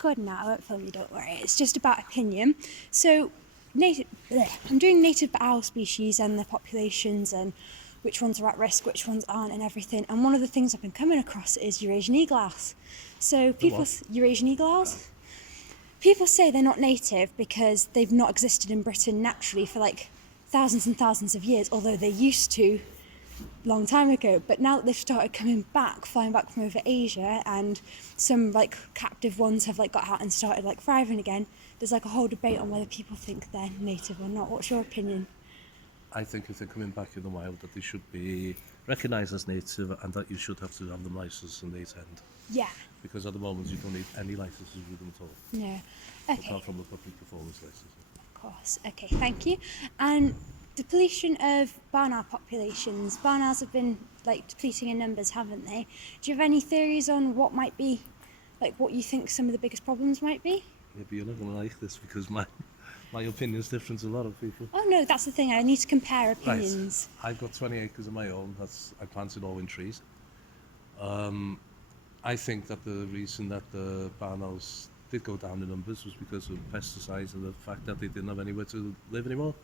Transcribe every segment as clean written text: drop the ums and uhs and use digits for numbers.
recording now, I won't film you, don't worry. It's just about opinion. So, I'm doing native owl species and their populations and which ones are at risk, which ones aren't, and everything. And one of the things I've been coming across is Eurasian eagle owls. So Eurasian eagle owls. People say they're not native because they've not existed in Britain naturally for like thousands and thousands of years, although they used to long time ago. But now that they've started coming back, flying back from over Asia, and some like captive ones have like got out and started like thriving again, there's like a whole debate on whether people think they're native or not. What's your opinion? I think if they're coming back in the wild, that they should be recognised as native, and that you should have to have them licensed and they attend. Yeah. Because at the moment you don't need any licenses with them at all. No. Okay. Apart from the public performance license. Of course. Okay, thank you. And depletion of barn owl populations. Barn owls have been like depleting in numbers, haven't they? Do you have any theories on what might be, like what you think some of the biggest problems might be? Yeah, but you're not going to like this because my opinion's different to a lot of people. Oh no, that's the thing. I need to compare opinions. Right. I've got 20 acres of my own. I planted all in trees. I think that the reason that the barn owls did go down in numbers was because of pesticides and the fact that they didn't have anywhere to live anymore.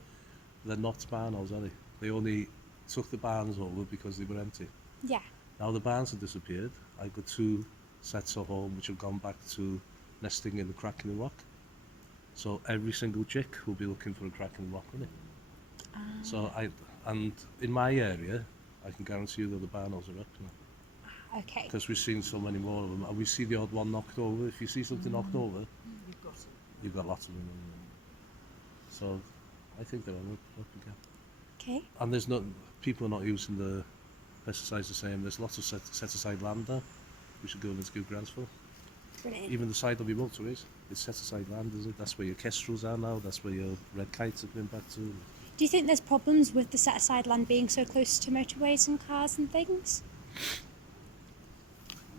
They're not barn owls, are they? They only took the barns over because they were empty. Yeah. Now the barns have disappeared. I've got 2 sets of home which have gone back to nesting in the crack in the rock. So every single chick will be looking for a crack in the rock, won't it? So and in my area, I can guarantee you that the barn owls are up now. Okay. Because we've seen so many more of them, and we see the odd one knocked over. If you see something knocked over, you've got lots of them. So I think they're up again. Okay. And there's not, people are not using the pesticides the same. There's lots of set aside land there, which the government's give grants for. Brilliant. Even the side of your motorways, it's set aside land, isn't it? That's where your kestrels are now. That's where your red kites are going back to. Do you think there's problems with the set aside land being so close to motorways and cars and things?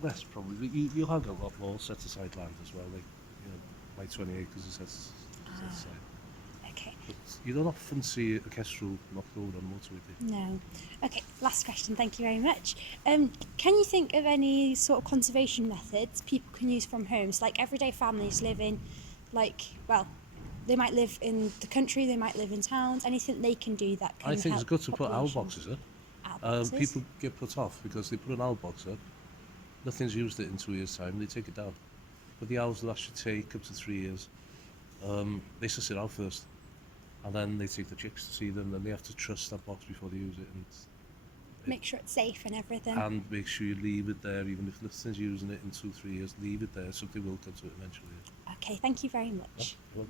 Yes, probably. You'll have a lot more set aside land as well. Like, my 20 acres is set aside. Okay. But you don't often see a kestrel knocked over on a motorway, do you? No. Okay, last question, thank you very much. Can you think of any sort of conservation methods people can use from homes? Like everyday families live in, like, well, they might live in the country, they might live in towns, anything they can do that can I think help it's good to put owl populations. boxes up. Owl boxes? People get put off because they put an owl box up, nothing's used it in 2 years' time, they take it down. But the owls will actually take up to 3 years. They just sit out first, and then they take the chicks to see them, and they have to trust that box before they use it. And Make sure it's safe and everything. And make sure you leave it there, even if nothing's using it in 2-3 years, leave it there, something will come to it eventually. Okay, thank you very much. Yeah.